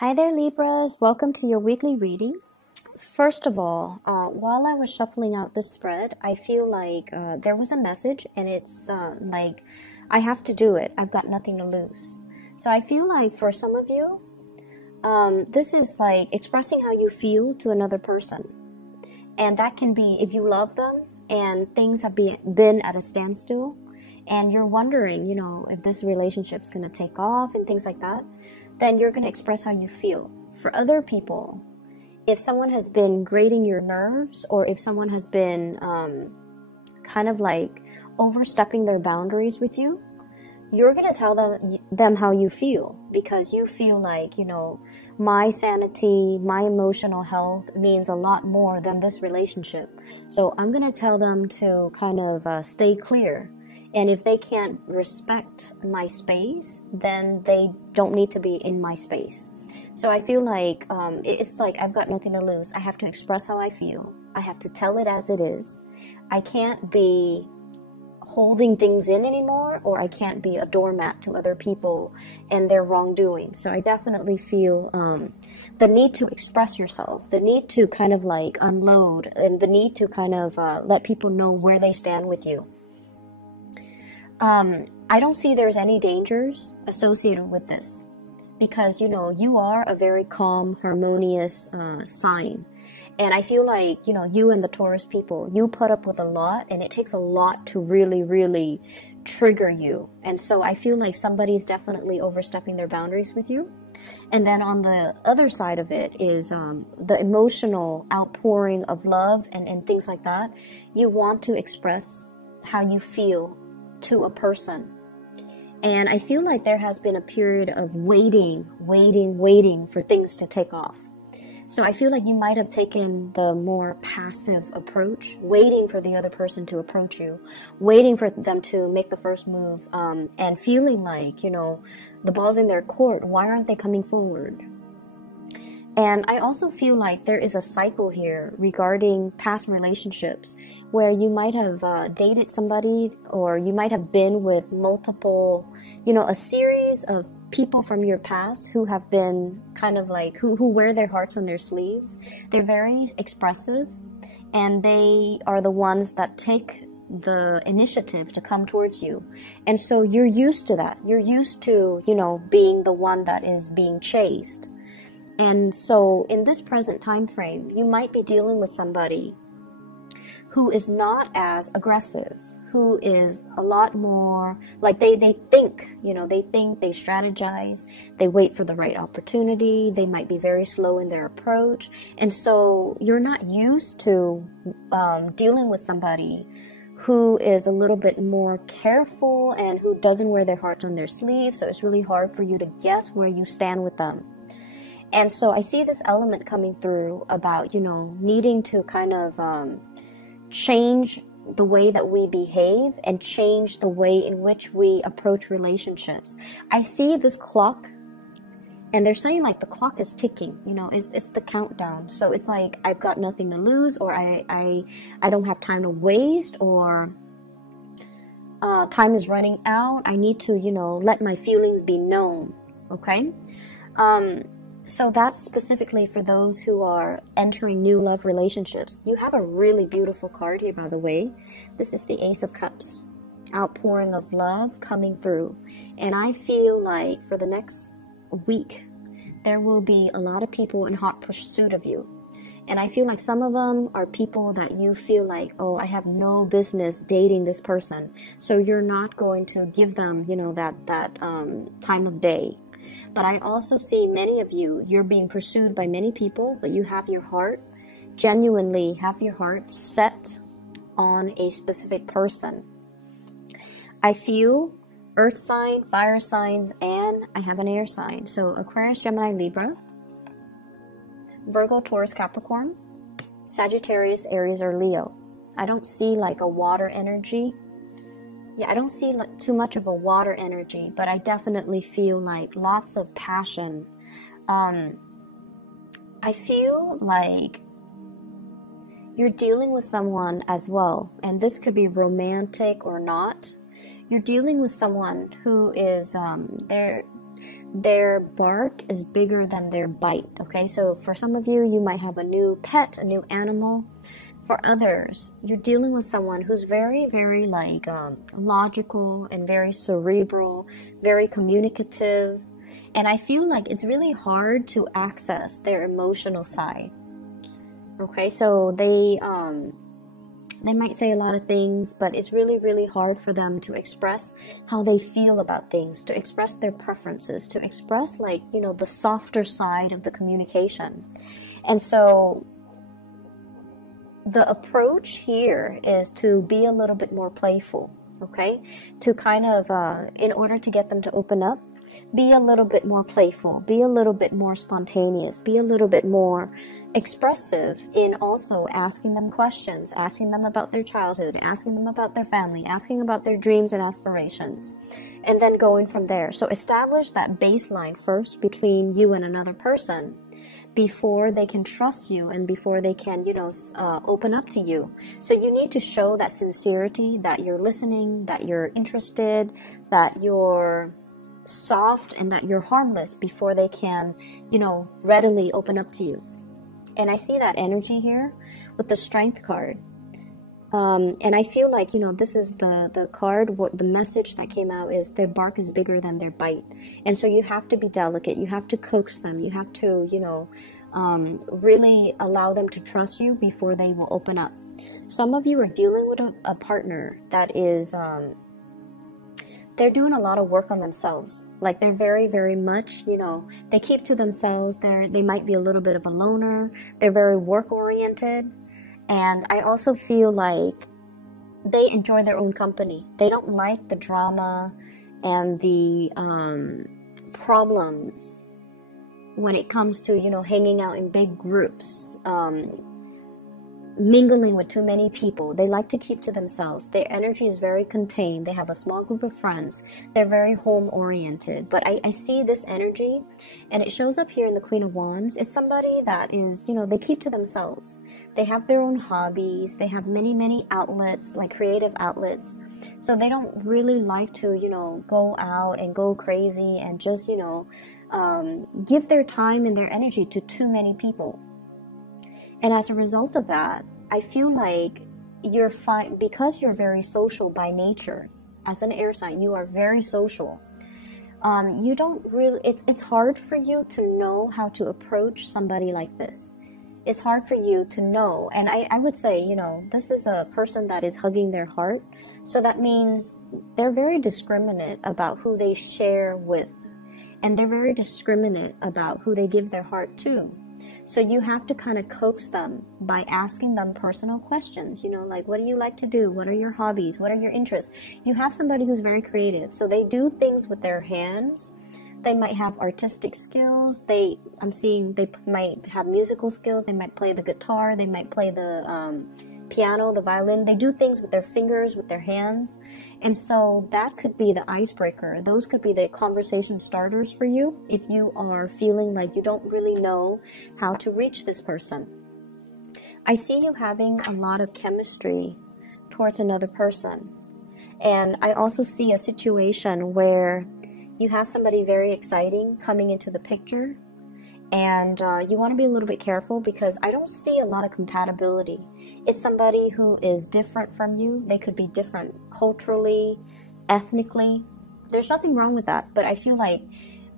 Hi there, Libras. Welcome to your weekly reading. First of all, while I was shuffling out this spread, I feel like there was a message, and it's like I have to do it. I've got nothing to lose. So I feel like for some of you, this is like expressing how you feel to another person. And that can be if you love them and things have been at a standstill and you're wondering, if this relationship's going to take off and things like that, then you're going to express how you feel. For other people, if someone has been grating your nerves or if someone has been kind of like overstepping their boundaries with you, you're going to tell them how you feel, because you feel like, my sanity, my emotional health means a lot more than this relationship. So I'm going to tell them to kind of stay clear. And if they can't respect my space, then they don't need to be in my space. So I feel like it's like I've got nothing to lose. I have to express how I feel. I have to tell it as it is. I can't be holding things in anymore, or I can't be a doormat to other people and their wrongdoing. So I definitely feel the need to express yourself, the need to kind of like unload, and the need to kind of let people know where they stand with you. I don't see there's any dangers associated with this, because you are a very calm, harmonious sign. And I feel like, you and the Taurus people, you put up with a lot, and it takes a lot to really, really trigger you. And so I feel like somebody's definitely overstepping their boundaries with you. And then on the other side of it is the emotional outpouring of love and things like that. You want to express how you feel to a person. And I feel like there has been a period of waiting for things to take off. So I feel like you might have taken the more passive approach, waiting for the other person to approach you, waiting for them to make the first move, and feeling like, the ball's in their court. Why aren't they coming forward? And I also feel like there is a cycle here regarding past relationships where you might have dated somebody, or you might have been with multiple, a series of people from your past who have been kind of like, who wear their hearts on their sleeves. They're very expressive, and they are the ones that take the initiative to come towards you. And so you're used to that. You're used to, being the one that is being chased. And so in this present time frame, you might be dealing with somebody who is not as aggressive, who is a lot more like they think, they strategize, they wait for the right opportunity, they might be very slow in their approach. And so you're not used to dealing with somebody who is a little bit more careful and who doesn't wear their hearts on their sleeve. So it's really hard for you to guess where you stand with them. And so I see this element coming through about, needing to kind of change the way that we behave and change the way in which we approach relationships. I see this clock, and they're saying like the clock is ticking, it's the countdown. So it's like I've got nothing to lose, or I don't have time to waste, or time is running out. I need to, let my feelings be known, okay? So that's specifically for those who are entering new love relationships. You have a really beautiful card here, by the way. This is the Ace of Cups. Outpouring of love coming through. And I feel like for the next week, there will be a lot of people in hot pursuit of you. And I feel like some of them are people that you feel like, oh, I have no business dating this person. So you're not going to give them, that time of day. But I also see many of you, you're being pursued by many people, but you have your heart, genuinely have your heart set on a specific person. I feel earth sign, fire signs, and I have an air sign. So Aquarius, Gemini, Libra, Virgo, Taurus, Capricorn, Sagittarius, Aries, or Leo. I don't see like a water energy. Yeah, I don't see like too much of a water energy, but I definitely feel like lots of passion. I feel like you're dealing with someone as well, and this could be romantic or not. You're dealing with someone who is, their bark is bigger than their bite. Okay, so for some of you, you might have a new pet, a new animal. For others, you're dealing with someone who's very, very like logical and very cerebral, very communicative. And I feel like it's really hard to access their emotional side. Okay, so they might say a lot of things, but it's really, really hard for them to express how they feel about things, to express their preferences, to express like, you know, the softer side of the communication. And so the approach here is to be a little bit more playful, okay? To kind of, in order to get them to open up, be a little bit more playful, be a little bit more spontaneous, be a little bit more expressive in also asking them questions, asking them about their childhood, asking them about their family, asking about their dreams and aspirations, and then going from there. So establish that baseline first between you and another person before they can trust you and before they can, you know, open up to you. So you need to show that sincerity, that you're listening, that you're interested, that you're soft, and that you're harmless before they can, you know, readily open up to you. And I see that energy here with the Strength card. And I feel like, you know, this is the card, what the message that came out is their bark is bigger than their bite. And so you have to be delicate. You have to coax them. You have to, you know, really allow them to trust you before they will open up. Some of you are dealing with a partner that is, they're doing a lot of work on themselves. Like they're very, very much, you know, they keep to themselves. They might be a little bit of a loner. They're very work oriented. And I also feel like they enjoy their own company. They don't like the drama and the problems when it comes to, you know, hanging out in big groups, mingling with too many people. They like to keep to themselves. Their energy is very contained. They have a small group of friends. They're very home oriented. But I see this energy, and it shows up here in the Queen of Wands. It's somebody that is, you know, they keep to themselves. They have their own hobbies. They have many, many outlets, like creative outlets. So they don't really like to, you know, go out and go crazy and just, you know, give their time and their energy to too many people. And as a result of that, I feel like you're fine because you're very social by nature. As an air sign, you are very social. You don't really, it's hard for you to know how to approach somebody like this. It's hard for you to know. And I would say, you know, this is a person that is hugging their heart. So that means they're very discriminate about who they share with. And they're very discriminate about who they give their heart to. So you have to kind of coax them by asking them personal questions, you know, like, what do you like to do? What are your hobbies? What are your interests? You have somebody who's very creative. So they do things with their hands. They might have artistic skills. I'm seeing they might have musical skills. They might play the guitar. They might play the piano, the violin. They do things with their fingers, with their hands. And so that could be the icebreaker. Those could be the conversation starters for you if you are feeling like you don't really know how to reach this person. I see you having a lot of chemistry towards another person. And I also see a situation where you have somebody very exciting coming into the picture. And you want to be a little bit careful because I don't see a lot of compatibility. It's somebody who is different from you. They could be different culturally, ethnically. There's nothing wrong with that. But I feel like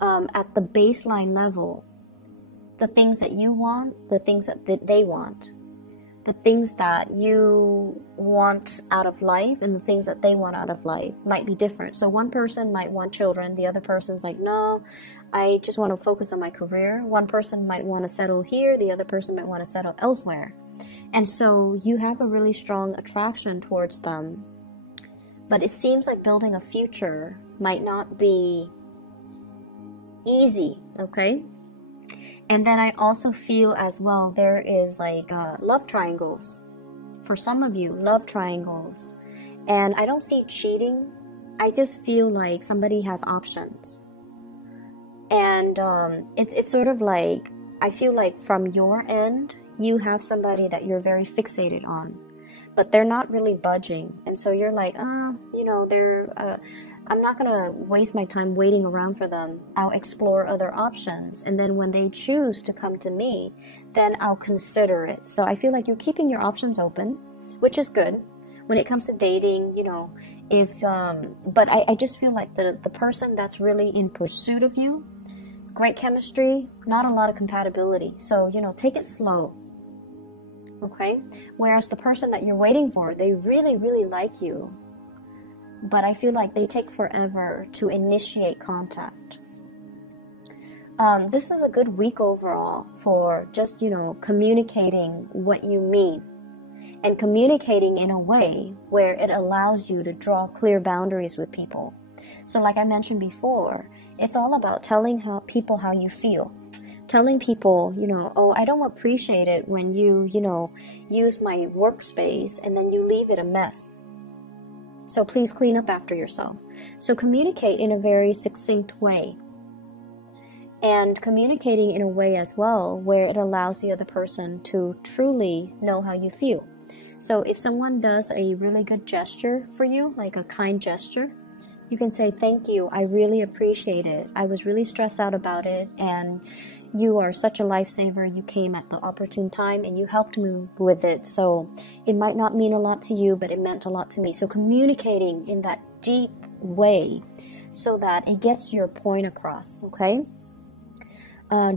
at the baseline level, the things that you want, the things that they want, the things that you want out of life and the things that they want out of life might be different. So one person might want children. The other person's like, no, I just want to focus on my career. One person might want to settle here. The other person might want to settle elsewhere. And so you have a really strong attraction towards them. But it seems like building a future might not be easy, okay? And then I also feel as well there is like love triangles. For some of you, love triangles. And I don't see cheating. I just feel like somebody has options. And it's sort of like, I feel like from your end, you have somebody that you're very fixated on. But they're not really budging. And so you're like, you know, they're I'm not going to waste my time waiting around for them. I'll explore other options. And then when they choose to come to me, then I'll consider it. So I feel like you're keeping your options open, which is good. When it comes to dating, you know, but I just feel like the person that's really in pursuit of you, great chemistry, not a lot of compatibility. So, you know, take it slow. Okay? Whereas the person that you're waiting for, they really, really like you. But I feel like they take forever to initiate contact. This is a good week overall for just, you know, communicating what you mean. And communicating in a way where it allows you to draw clear boundaries with people. So like I mentioned before, it's all about telling people how you feel. Telling people, you know, oh, I don't appreciate it when you know, use my workspace and then you leave it a mess. So please clean up after yourself. So communicate in a very succinct way. And communicating in a way as well where it allows the other person to truly know how you feel. So if someone does a really good gesture for you, like a kind gesture, you can say, thank you, I really appreciate it. I was really stressed out about it, and you are such a lifesaver. You came at the opportune time and you helped me with it. So it might not mean a lot to you, but it meant a lot to me. So communicating in that deep way so that it gets your point across, okay?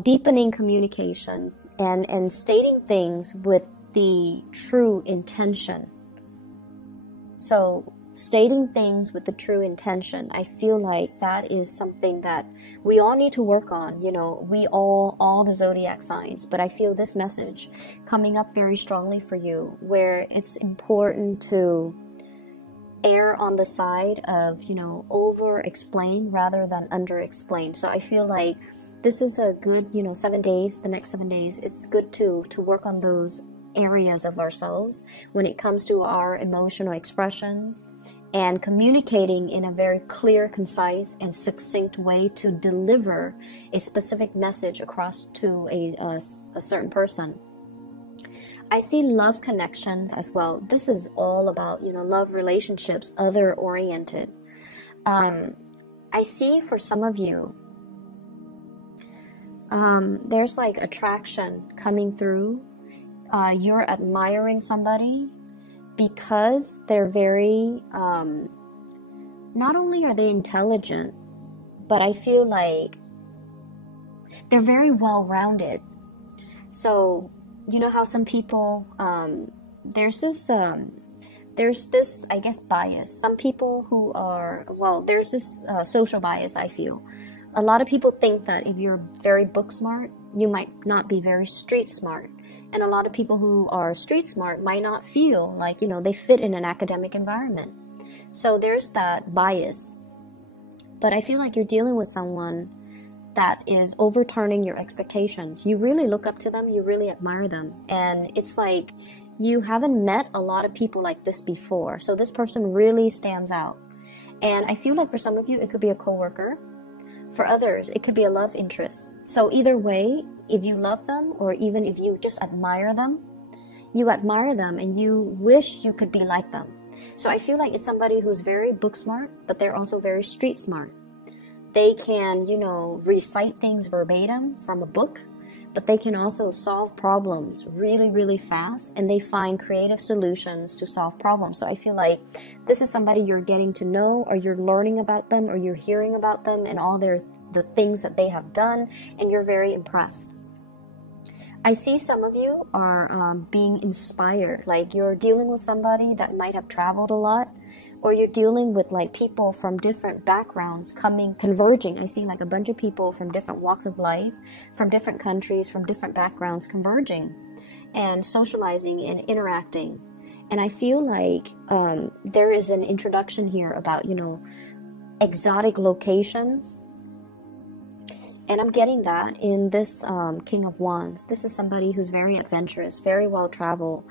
Deepening communication and stating things with the true intention. So stating things with the true intention, I feel like that is something that we all need to work on. You know, we all the zodiac signs, but I feel this message coming up very strongly for you, where it's important to err on the side of, you know, over explain rather than under explain. So I feel like this is a good, you know, 7 days, the next 7 days, it's good to work on those areas of ourselves when it comes to our emotional expressions and communicating in a very clear, concise, and succinct way to deliver a specific message across to a certain person. I see love connections as well. This is all about, you know, love relationships, other oriented. I see for some of you, there's like attraction coming through. You're admiring somebody because they're very, not only are they intelligent, but I feel like they're very well-rounded. So, you know how some people, there's this, I guess, bias. Some people who are, well, there's this social bias, I feel. A lot of people think that if you're very book smart, you might not be very street smart. And a lot of people who are street smart might not feel like, you know, they fit in an academic environment. So there's that bias. But I feel like you're dealing with someone that is overturning your expectations. You really look up to them, you really admire them. And it's like you haven't met a lot of people like this before. So this person really stands out. And I feel like for some of you, it could be a coworker. For others, it could be a love interest. So either way, if you love them or even if you just admire them and you wish you could be like them. So I feel like it's somebody who's very book smart, but they're also very street smart. They can, you know, recite things verbatim from a book, but they can also solve problems really, really fast, and they find creative solutions to solve problems. So I feel like this is somebody you're getting to know, or you're learning about them, or you're hearing about them and all the things that they have done, and you're very impressed. I see some of you are being inspired, like you're dealing with somebody that might have traveled a lot, or you're dealing with like people from different backgrounds converging. I see like a bunch of people from different walks of life, from different countries, from different backgrounds converging and socializing and interacting. And I feel like there is an introduction here about, you know, exotic locations. And I'm getting that in this King of Wands. This is somebody who's very adventurous, very well-traveled.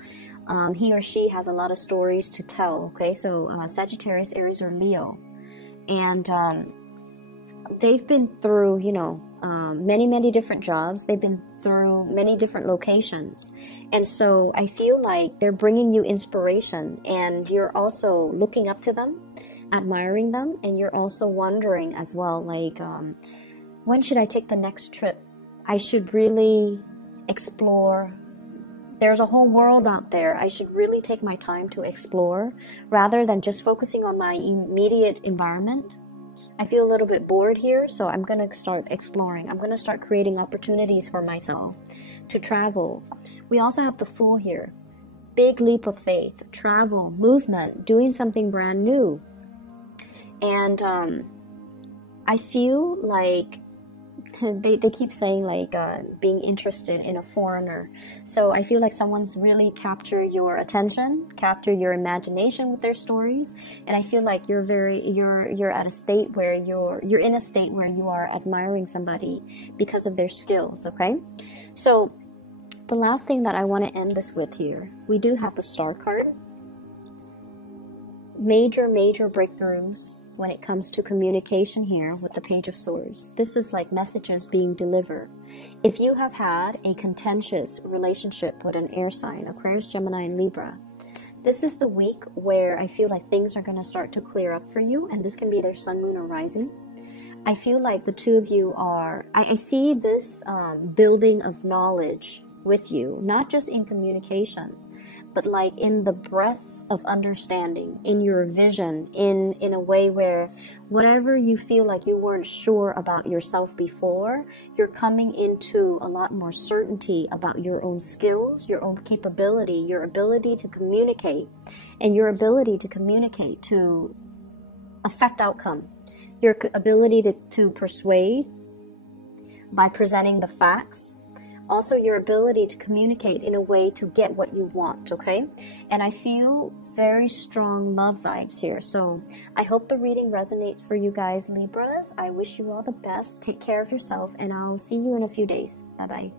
He or she has a lot of stories to tell, okay? So Sagittarius, Aries, or Leo. And they've been through, you know, many, many different jobs. They've been through many different locations. And so I feel like they're bringing you inspiration, and you're also looking up to them. admiring them, and you're also wondering as well, like, when should I take the next trip? I should really explore. There's a whole world out there. I should really take my time to explore rather than just focusing on my immediate environment. I feel a little bit bored here, so I'm going to start exploring. I'm going to start creating opportunities for myself to travel. We also have the Fool here. Big leap of faith, travel, movement, doing something brand new. And I feel like they keep saying like being interested in a foreigner. So I feel like someone's really captured your attention, captured your imagination with their stories. And I feel like you're at a state where you're in a state where you are admiring somebody because of their skills. Okay, so the last thing that I want to end this with here, we do have the Star card. Major breakthroughs when it comes to communication here with the Page of Swords. This is like messages being delivered. If you have had a contentious relationship with an air sign, Aquarius, Gemini, and Libra, this is the week where I feel like things are going to start to clear up for you, and this can be their sun, moon, or rising. I feel like the two of you are, I see this building of knowledge with you, not just in communication, but like in the breadth of understanding, in your vision, in a way where whatever you feel like you weren't sure about yourself before, you're coming into a lot more certainty about your own skills, your own capability, your ability to communicate, and your ability to communicate to affect outcome, your ability to persuade by presenting the facts. Also, your ability to communicate in a way to get what you want, okay? And I feel very strong love vibes here. So I hope the reading resonates for you guys, Libras. I wish you all the best. Take care of yourself, and I'll see you in a few days. Bye-bye.